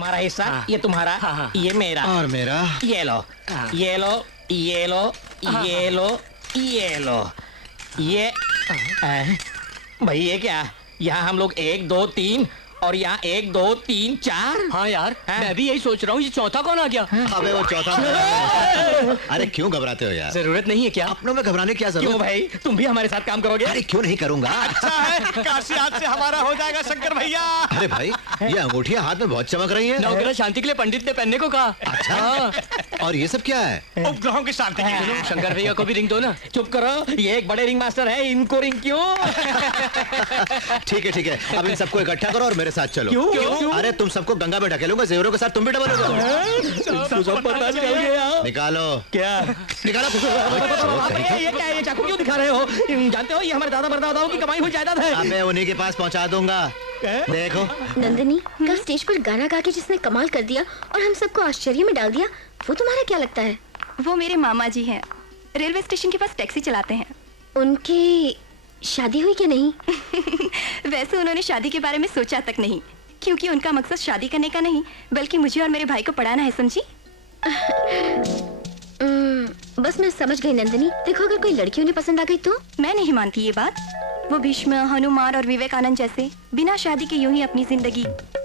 तुम्हारा हिस्सा, ये तुम्हारा, ये मेरा और मेरा। ये लो, ये लो, ये लो, ये लो, ये लो, ये भाई ये क्या? यहाँ हम लोग 1 2 3 और यहाँ 1 2 3 4। हाँ यार, मैं भी यही सोच रहा हूँ, ये चौथा कौन आ गया? अबे वो चौथा। अरे क्यों घबराते हो यार? जरूरत नहीं है क्या? अपनों में घबराने की क्या क्यों जरूरत? भाई, तुम भी हमारे साथ काम करोगे? अरे क्यों नहीं करूंगा? अच्छा है, काशी हाथ से हमारा हो जाएगा शंकर भैया। अरे भाई, ये अंगूठियां हाथ में बहुत चमक रही हैं। नवग्रह शांति के लिए पंडित ने पहनने को कहा। अच्छा, और ये सब क्या है? उपग्रहों की शांति के लिए। शंकर भैया को भी रिंग दो ना। चुप करो, ये एक बड़े रिंग मास्टर है, इनको रिंग क्यों? ठीक है ठीक है, अब इन सबको इकट्ठा करो और मेरे साथ चलो। क्यों? अरे तुम सबको गंगा में ढकेलूंगा, जेवरों के साथ तुम भी डबल हो सब पता चल गया। निकालो क्या? निकालो। ये क्या है? ये चाकू क्यों दिखा रहे हो? जानते हो ये हमारे दादा परदादाओं की कमाई हुई जायदाद है। अबे उन्हीं के पास पहुंचा दूंगा। देखो नंदिनी, कल स्टेज पर गाना गा के जिसने कमाल कर दिया और हम सबको आश्चर्य में डाल दिया, वो तुम्हारा क्या लगता है? वो मेरे मामा जी हैं, रेलवे स्टेशन के पास टैक्सी चलाते हैं। उनकी शादी हुई कि नहीं? वैसे उन्होंने शादी के बारे में सोचा तक नहीं, क्योंकि उनका मकसद शादी करने का नहीं बल्कि मुझे और मेरे भाई को पढ़ाना है, समझी? बस मैं समझ गई नंदिनी। देखो अगर कोई लड़की उन्हें पसंद आ गई तो? मैं नहीं मानती ये बात। वो भीष्म, हनुमान और विवेकानंद जैसे बिना शादी के यूं ही अपनी जिंदगी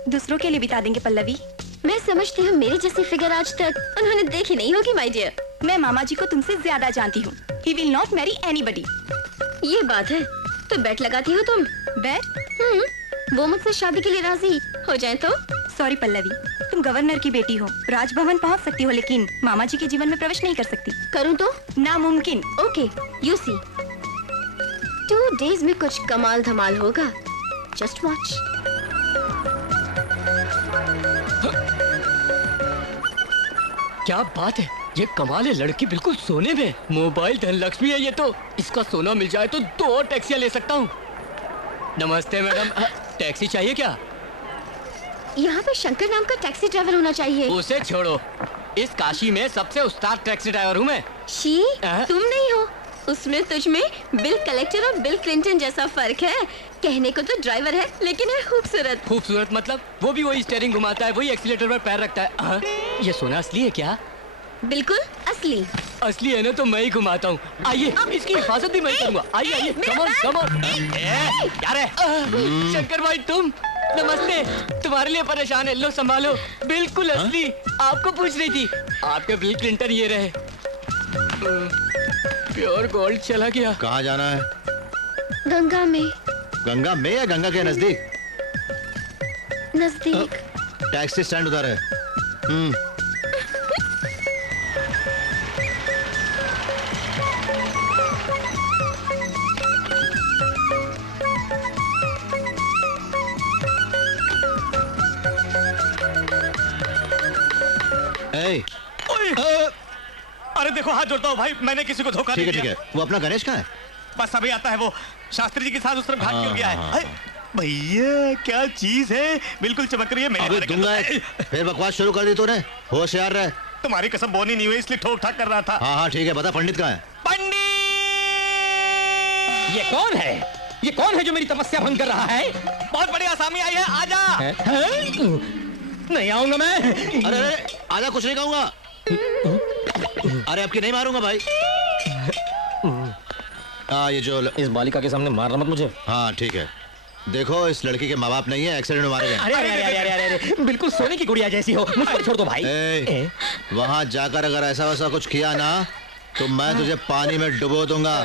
दूसरों के लिए बिता देंगे पल्लवी। मैं समझती हूँ मेरी जैसी फिगर आज तक उन्होंने देखी नहीं होगी माय डियर। मैं मामा जी को तुमसे ज्यादा जानती हूँ। He will not marry anybody। ये बात है, तो बेट लगाती हो तुम? बैट? वो मुझसे शादी के लिए राजी हो जाए तो? सॉरी पल्लवी, तुम गवर्नर की बेटी हो, राजभवन पहुंच सकती हो लेकिन मामा जी के जीवन में प्रवेश नहीं कर सकती। करूँ तो? नामुमकिन। ओके, यू सी 2 days में कुछ कमाल धमाल होगा। Just watch. क्या बात है, ये कमाल है, लड़की बिल्कुल सोने में। मोबाइल धन लक्ष्मी है ये तो। इसका सोना मिल जाए तो 2 और टैक्सियां ले सकता हूँ। नमस्ते मैडम, टैक्सी चाहिए क्या? यहाँ पे शंकर नाम का टैक्सी ड्राइवर होना चाहिए। उसे छोड़ो, इस काशी में सबसे उस्ताद टैक्सी ड्राइवर हूँ मैं। शी, तुम नहीं हो। उसमें तुझ में बिल कलेक्टर और बिल क्लिंटन जैसा फर्क है। कहने को तो ड्राइवर है लेकिन है खूबसूरत। खूबसूरत मतलब? वो भी वही स्टीयरिंग घुमाता है, वही एक्सीलेटर पर पैर रखता है। ये सोना असली है क्या? बिल्कुल असली। असली है ना तो मैं ही घुमाता हूँ। आइए, इसकी हिफाजत भी मैं करूँगा। आइए आइए, कम ऑन कम ऑन। क्या रे? शंकर भाई तुम, नमस्ते। तुम्हारे लिए परेशान है, लो संभालो। बिल्कुल असली, आपको पूछ रही थी। आपके बिल क्लिंटन ये रहे। प्योर गोल्ड चला गया। कहाँ जाना है? गंगा में। गंगा में या गंगा के नजदीक? नजदीक। टैक्सी स्टैंड उधर है। अरे देखो, हाथ जोड़ता हूँ भाई, मैंने किसी को धोखा नहीं ठीक है दिया। ठीक है, वो अपना गणेश कहाँ है? बस अभी आता है वो, शास्त्री जी के साथ उस तरफ भाग क्यों गया है? भैया क्या चीज है, बिल्कुल चमक रही है। मेरे अबे वाले दूंगा, फिर बकवास शुरू कर दी तूने। होशियार रहे। तुम्हारी कसम बोनी नहीं हुई इसलिए ठोक ठाक कर रहा था। हाँ हाँ ठीक है, बता पंडित कहाँ है? पंडित! ये कौन है? ये कौन है जो मेरी तपस्या भंग कर रहा है? बहुत बड़ी आसामी आई है, आजा। नहीं आऊंगा मैं। अरे अरे आजा, कुछ नहीं कहूंगा। अरे अब की नहीं मारूंगा भाई। ये जो इस बालिका के सामने मारना मत मुझे। हाँ ठीक है, देखो इस लड़की के माँ बाप नहीं है, एक्सीडेंट में मारे गए। अरे अरे अरे अरे अरे अरे, बिल्कुल सोने की गुड़िया जैसी हो, मुझ पर छोड़ दो भाई। वहाँ जाकर अगर ऐसा वैसा कुछ किया ना तो मैं तुझे पानी में डुबो दूंगा।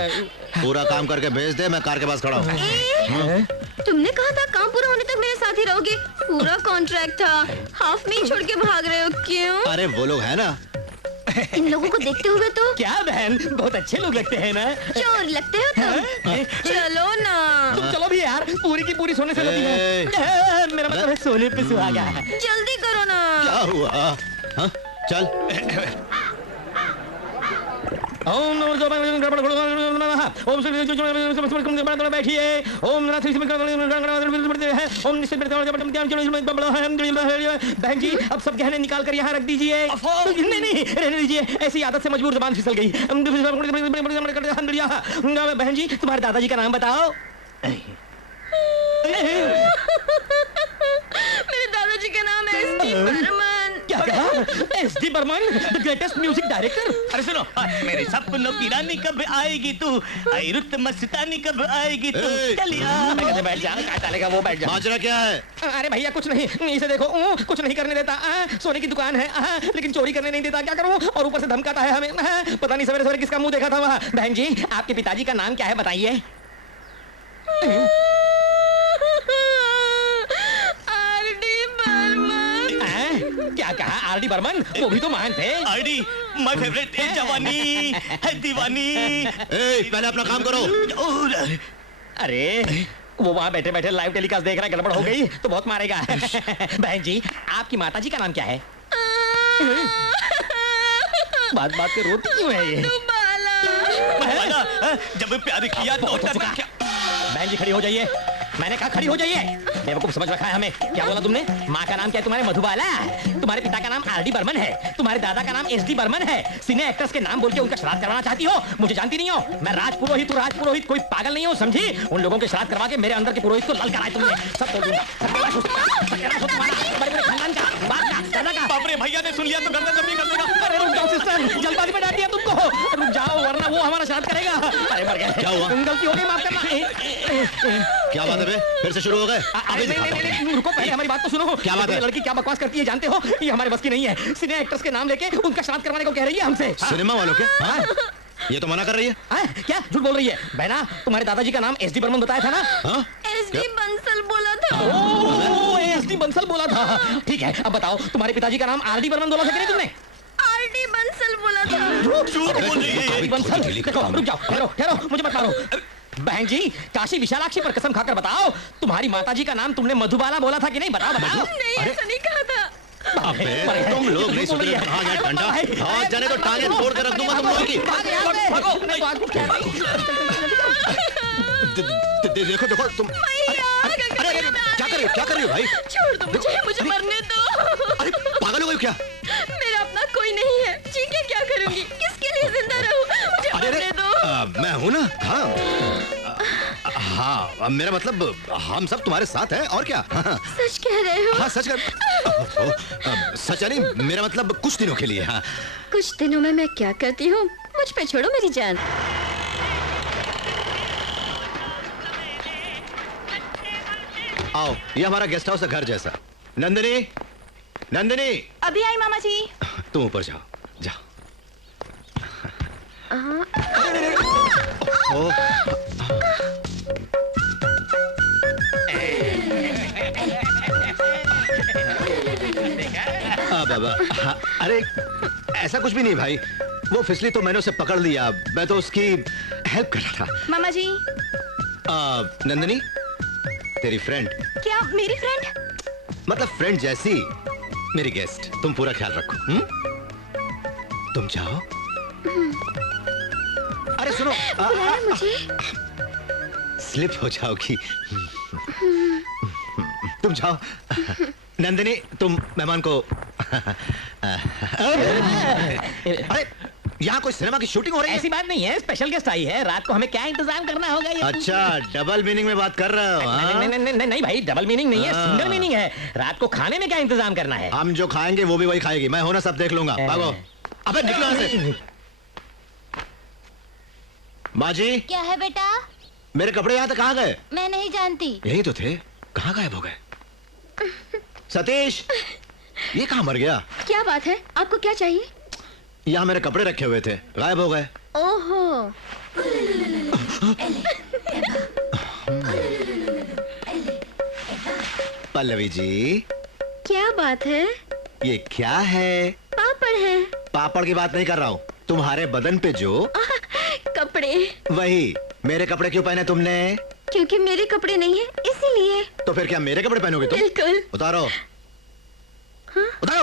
पूरा काम करके भेज दे, मैं कार के पास खड़ा हूँ। तुमने कहा था काम पूरा होने तक मेरे साथ ही रहोगे। पूरा कॉन्ट्रैक्ट था, हाफ में ही छोड़ के भाग रहे हो क्यों? अरे वो लोग है ना। इन लोगों को देखते हुए तो क्या बहन, बहुत अच्छे लोग लगते हैं ना। चोर लगते हो तुम। चलो ना। तुम चलो भी यार, पूरी की पूरी सोने से लगी है। मेरा मतलब है सोने पे सुहागा है। जल्दी करो ना। क्या हुआ? हाँ? चल। ओम बैठिए। ओम बहन जी अब सब गहने निकाल कर यहाँ रख दीजिए। नहीं नहीं रहने दीजिए, ऐसी आदत से मजबूर जबान फिसल गई। बहन जी तुम्हारे दादाजी का नाम बताओ। मेरे दादाजी का नाम है स्टीफन क्या कहा? SD Burman, the greatest music director. अरे सुनो, मेरे सपनों की रानी कब आएगी तू, आई रुत मस्तानी कब आएगी तू, ए! चलिया। कहते बैठ जा, क्या डालेगा वो, बैठ जा। माजरा क्या है? अरे भैया कुछ नहीं, इसे देखो, कुछ नहीं करने देता। सोने की दुकान है, लेकिन चोरी करने नहीं देता। क्या करूं? और ऊपर से धमकाता है हमें। पता नहीं सवेरे सवेरे किसका मुंह देखा था वहाँ। बहन जी, आपके पिताजी का नाम क्या है बताइए? आरडी बर्मन। क्या कहा? आरडी बर्मन? वो भी तो महान थे। आईडी माय फेवरेट है, जवानी है दीवानी। ए, पहले अपना काम करो। और अरे वो वहाँ बैठे बैठे लाइव टेलीकास्ट देख रहा है, गड़बड़ हो गई तो बहुत मारेगा। बहन जी, आपकी माताजी का नाम क्या है? बात बात पे रोती क्यों है ये? वाला, जब प्यार किया तो बहुत हो चुका। क्या? बहन जी खड़ी हो जाइए, मैंने कहा खड़ी हो जाइए। बेवकूफ समझ रखा है हमें। क्या बोला तुमने? माँ का नाम क्या है तुम्हारे? मधुबाला। तुम्हारे पिता का नाम आरडी बर्मन है, तुम्हारे दादा का नाम एसडी बर्मन है। सिने एक्टर्स के नाम बोल के उनका श्राद्ध करवाना चाहती हो? मुझे जानती नहीं हो? मैं राजपुरोहित हूँ, राजपुरोहित। कोई पागल नहीं हो, समझी? उन लोगों के श्राद्ध करवा के मेरे अंदर के पुरोहित को लल कराए तुमने। सब बोल दूंगा। सत्यानाश हो तुम्हारा, बड़े बड़े खानदान का, बाप का, दादा का। बाप रे, भैया ने सुन लिया तो गर्दन जमीन कर देगा। अरे रुक जाओ सिस्टर, जल्दबाजी में डाल दिया तुमको। रुक जाओ वरना वो हमारा श्राद्ध करेगा। अरे मर गए। क्या हुआ? गलती हो गई, माफ करना। क्या बात है बे? फिर से शुरू हो गए? अभी नहीं, दिखाता नहीं, हूँ। नहीं, रुको पहले हमारी बात तो सुनो। क्या बात है? ये लड़की क्या बकवास करती है जानते हो? ये हमारे बस की नहीं है। सिने एक्टर्स के नाम लेके उनका श्राद्ध करवाने को कह रही है हमसे। सिनेमा वालों के? हाँ? ये तो मना कर रही है। क्या झूठ बोल रही है? बहना, तुम्हारे दादाजी का नाम एसडी बर्मन बताया था ना? हाँ? एसडी बंसल बोला था। एसडी बंसल बोला था। ठीक है, अब बताओ तुम्हारे पिताजी का नाम आरडी बर्मन बोला था कि नहीं तुमने? आरडी बंसल बोला था। झूठ बोल रही है। आरडी बंसल। देखो, रुक जाओ, ठहरो ठहरो, मुझे मत मारो। बहन जी, काशी विशालाक्षी पर कसम खाकर बताओ, तुम्हारी माताजी का नाम तुमने मधुबाला बोला था कि नहीं? बताओ बताओ। नहीं, ऐसा नहीं कहा था। अबे, तुम लोग नहीं सुधरे। कहाँ गया डंडा? हाँ, जाने तो टांगे तोड़ कर रख दूंगा तुम लोगों की। देखो देखो तुम। अरे क्या कर रही हो? क्या कर रही हो भाई? छोड़ दो मुझे मरने दो। अरे पागल हो गई क्या? मेरा अपना कोई नहीं है, जी के क्या करूंगी? किसके लिए जिंदा रहूं? मुझे मरने दो। मैं हूँ ना। हाँ, मेरा मतलब हम सब तुम्हारे साथ हैं और क्या। सच कह रहे हो? हाँ सच कर। सच नहीं, मेरा मतलब कुछ दिनों के लिए। हाँ, कुछ दिनों में मैं क्या करती हूँ? मुझ पे छोड़ो मेरी जान। आओ, ये हमारा गेस्ट हाउस है, घर जैसा। नंदिनी, नंदिनी, अभी आई मामा जी। तुम ऊपर जाओ, जाओ। ओ, बाबा, हाँ, अरे ऐसा कुछ भी नहीं भाई। वो फिसली तो मैंने उसे पकड़ लिया, मैं तो उसकी हेल्प कर रहा था। मामा जी। नंदिनी, तेरी फ्रेंड। क्या मेरी फ्रेंड? मतलब फ्रेंड जैसी मेरी गेस्ट। तुम पूरा ख्याल रखो। तुम जाओ। अरे सुनो, मुझे स्लिप हो जाओगी। तुम जाओ। नंदिनी, तुम मेहमान को। अरे यहाँ कोई सिनेमा की शूटिंग हो रही है? ऐसी बात नहीं है, स्पेशल गेस्ट आई है। रात को हमें क्या इंतजाम करना होगा ये? अच्छा, डबल मीनिंग में बात कर रहे हो? हाँ? नहीं भाई, डबल मीनिंग नहीं है, हाँ। सिंगल मीनिंग है। रात को खाने में क्या इंतजाम करना है? हम जो खाएंगे वो भी वही खाएगी। मैं हूं ना, सब देख लूंगा। भागो। अबे निकलो यहाँ से। माँ जी, क्या है बेटा? मेरे कपड़े यहाँ तक कहाँ गए? मैं नहीं जानती। यही तो थे, कहाँ गायब हो गए? सतीश, ये कहाँ मर गया? क्या बात है? आपको क्या चाहिए? यहाँ मेरे कपड़े रखे हुए थे, गायब हो गए। ओहो, पल्लवी जी, क्या बात है? ये क्या है? पापड़ है। पापड़ की बात नहीं कर रहा हूँ, तुम्हारे बदन पे जो कपड़े। वही। मेरे कपड़े क्यों पहने तुमने? क्योंकि मेरे कपड़े नहीं है, इसीलिए। तो फिर क्या मेरे कपड़े पहनोगे तुम? बिल्कुल। उतारो। उतारो।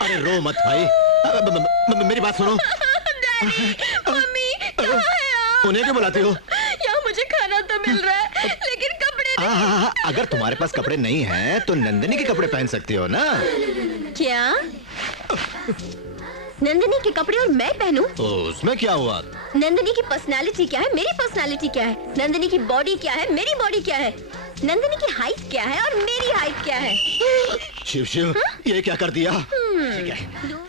अरे रो मत भाई। मेरी बात सुनो। डैडी, मम्मी, कहाँ है आप? उन्हें क्यों बुलाती हो? यहाँ मुझे खाना तो मिल रहा है, लेकिन कपड़े नहीं। अगर तुम्हारे पास कपड़े नहीं हैं तो नंदिनी के कपड़े पहन सकती हो ना? क्या? नंदिनी के कपड़े और मैं पहनूं? तो उसमें क्या हुआ? नंदिनी की पर्सनालिटी क्या है, मेरी पर्सनालिटी क्या है? नंदिनी की बॉडी क्या है, मेरी बॉडी क्या है? नंदिनी की हाइट क्या है और मेरी हाइट क्या है? शिव शिव, ये क्या कर दिया?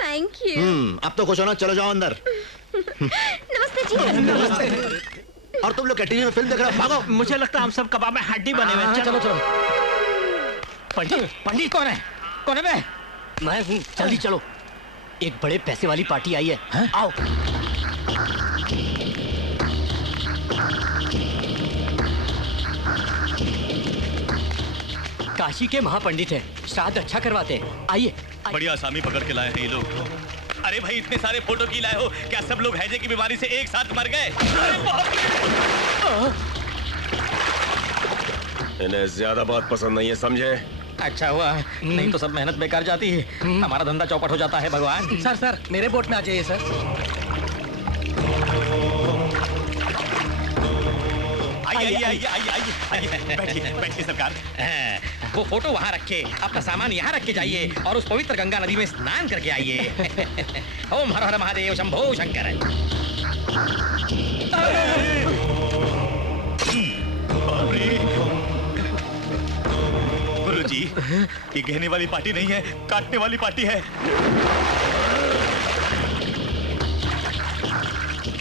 Thank you. अब तो खुश हो ना, चलो जाओ अंदर। नमस्ते जी। और तुम लोग क्या टीवी में फिल्म देख रहे हो? भागो। मुझे लगता है हम सब कबाब में हड्डी बने हुए हैं। चलो चलो। पंडित पंडित कौन है? कौन है बे? मैं हूँ, जल्दी चलो। एक बड़े पैसे वाली पार्टी आई है, आओ। काशी के महापंडित हैं, श्राद्ध अच्छा करवाते हैं। आइए। बढ़िया आसामी पकड़ के लाए हैं ये लोग। अरे भाई इतने सारे फोटो की लाए हो, क्या सब लोग हैजे की बीमारी से एक साथ मर गए? अरे बाप रे! इन्हें ज्यादा बात पसंद नहीं है, समझे? अच्छा हुआ, नहीं तो सब मेहनत बेकार जाती है। हमारा धंधा चौपट हो जाता है भगवान। सर मेरे बोट में आ जाइए सर। आइए, बैठिए सरकार। वो फोटो वहाँ रखे, अपना सामान यहाँ रख के जाइए और उस पवित्र गंगा नदी में स्नान करके आइए। ओम हर हर महादेव शंभो शंकर। गुरुजी, ये कहने वाली पार्टी नहीं है, काटने वाली पार्टी है।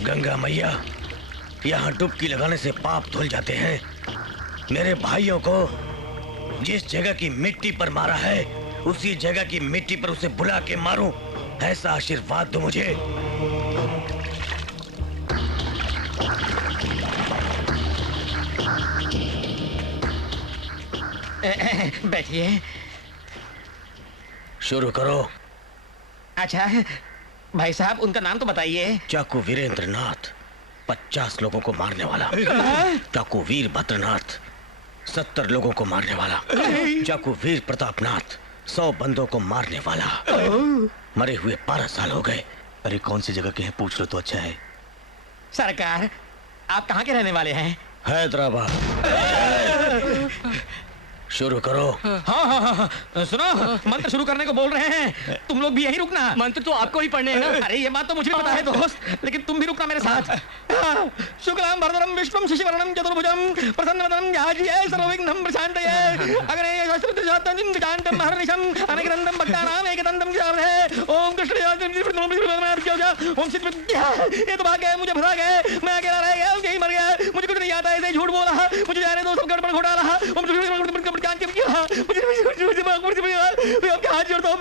गंगा मैया, यहाँ डुबकी लगाने से पाप धुल जाते हैं। मेरे भाइयों को जिस जगह की मिट्टी पर मारा है, उसी जगह की मिट्टी पर उसे बुला के मारूं, ऐसा आशीर्वाद दो मुझे। बैठिए। शुरू करो। अच्छा भाई साहब, उनका नाम तो बताइए। चाकू वीरेंद्र नाथ, 50 लोगों को मारने वाला। चाकू वीर भद्रनाथ, 70 लोगों को मारने वाला। चाकू वीर प्रतापनाथ, 100 बंदों को मारने वाला। मरे हुए 12 साल हो गए। अरे कौन सी जगह के हैं, पूछ लो तो अच्छा है। सरकार, आप कहाँ के रहने वाले हैं? हैदराबाद। शुरू करो। हाँ, सुनो, मंत्र शुरू करने को बोल रहे हैं, तुम लोग भी यहीं रुकना। मंत्र तो आपको ही पढ़ने हैं ना। अरे ये बात तो मुझे भी पता है दोस्त, लेकिन तुम भी रुकना मेरे साथ। शुक्लां भरतरं विष्णुं शशिवर्णं चतुर्भुजं प्रसन्नवदनं ध्यायेत् सर्वविघ्नं प्रशान्तये। अग्ने शस्त्रजातं जातं हर्निशं अनेकदन्तं भक्तानां एकदन्तं च ओम कृष्ण ओम सिद्धिविद्या। ये तो भाग गए, मुझे फंसा गए, मैं अकेला रह गया, यही मर गया। मुझे कुछ नहीं आता, ऐसे झूठ बोला, मुझे जाने दो, सब गड़बड़ घोटाला। मुझे हाथ जोड़ता हूँ।